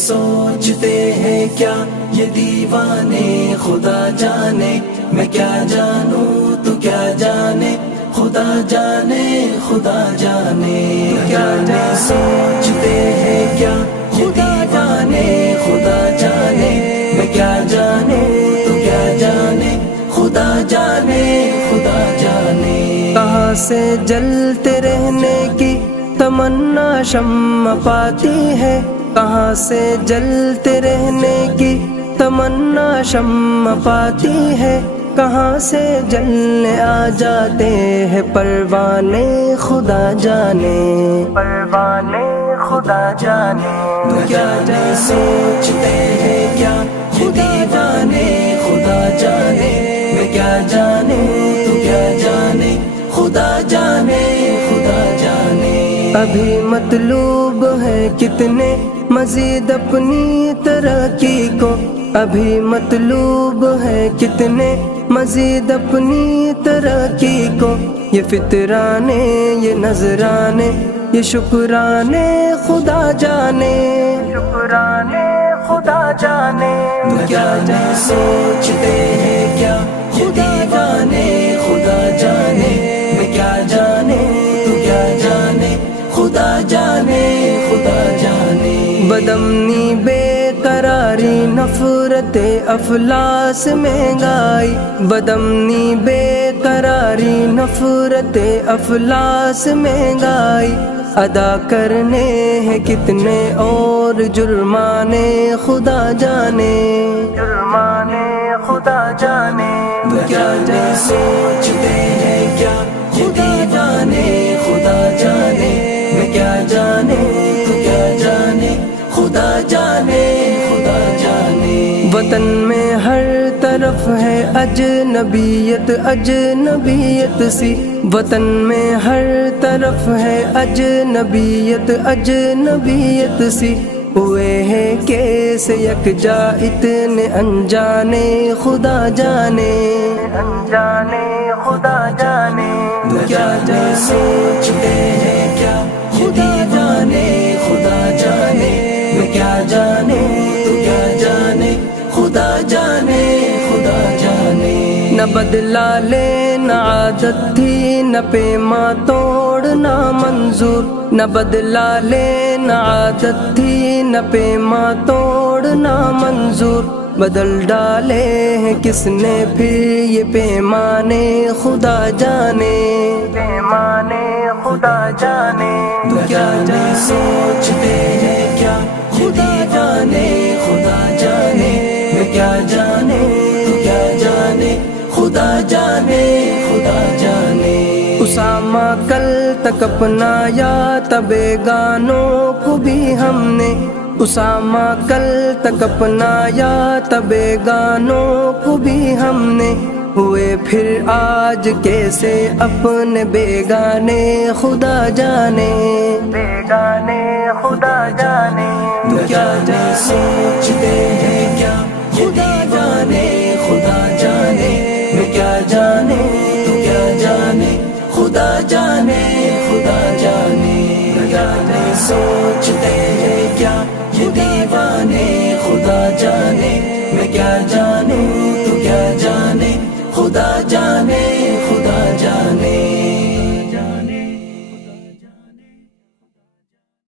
سوچتے ہیں کیا یہ دیوانے، خدا جانے میں کیا جانوں تو کیا جانے، خدا جانے خدا جانے کیا سوچتے ہیں کیا یہ دیوانے، خدا جانے میں کیا جانوں تو کیا جانے، خدا جانے خدا جانے۔ کہاں سے جلتے رہنے کی تمنا شمع پاتی ہے، کہاں سے جلتے رہنے کی تمنا شمع پاتی ہے، کہاں سے جلنے آ جاتے ہیں پروانے، خدا جانے پروانے خدا جانے کیا سوچتے ہیں کیا یہ دیوانے، خدا جانے میں کیا جانوں تو کیا جانے، خدا جانے خدا جانے۔ ابھی مطلوب ہے کتنے مزید اپنی ترقی کو، ابھی مطلوب ہے کتنے مزید اپنی ترقی کو، یہ فطرانے یہ نذرانے یہ شکرانے خدا جانے، شکرانے خدا جانے کیا سوچتے ہیں کیا یہ دیوانے، خدا جانے میں کیا جانوں تو کیا جانے، خدا جانے خدا جانے۔ بدامنی بے قراری نفرت افلاس مہنگائی، بدامنی بے قراری نفرت افلاس مہنگائی، ادا کرنے ہیں کتنے اور جرمانے، خدا جانے جرمانے خدا جانے کیا سوچتے ہیں کیا یہ دیوانے، خدا جانے میں کیا جانوں تو کیا جانے، خدا جانے خدا جانے۔ وطن میں ہر طرف ہے اجنبیت اجنبیت سی، وطن میں ہر طرف ہے اجنبیت اجنبیت سی، ہوئے ہیں کیسے یکجا اتنے انجانے، خدا جانے انجانے خدا جانے کیا سوچتے ہیں کیا یہ دیوانے، خدا جانے میں کیا جانوں تو کیا جانے، خدا جانے خدا جانے۔ نہ بدلا لینا عادت تھی نہ پیما توڑنا منظور، نہ بدلا لینا عادت تھی نہ پیما توڑنا منظور، بدل ڈالے ہیں کس نے پھر یہ پیمانے، خدا جانے پیمانے خدا جانے کیا سوچتے ہیں کیا یہ دیوانے، خدا جانے میں کیا جانوں تو کیا جانے، خدا جانے خدا جانے۔ اسامہ کل تک اپنایا تب گانوں کو بھی ہم نے، اسامہ کل تک اپنایا تب گانوں کو بھی ہم نے، ہوئے پھر آج کیسے اپنے بیگانے، خدا جانے بیگانے خدا جانے کیا سوچتے ہیں کیا یہ دیوانے، خدا جانے میں کیا جانوں تو کیا جانے، خدا جانے خدا جانے۔ کیا سوچتے ہیں کیا یہ دیوانے، خدا جانے میں کیا جانوں تو کیا جانے، خدا جانے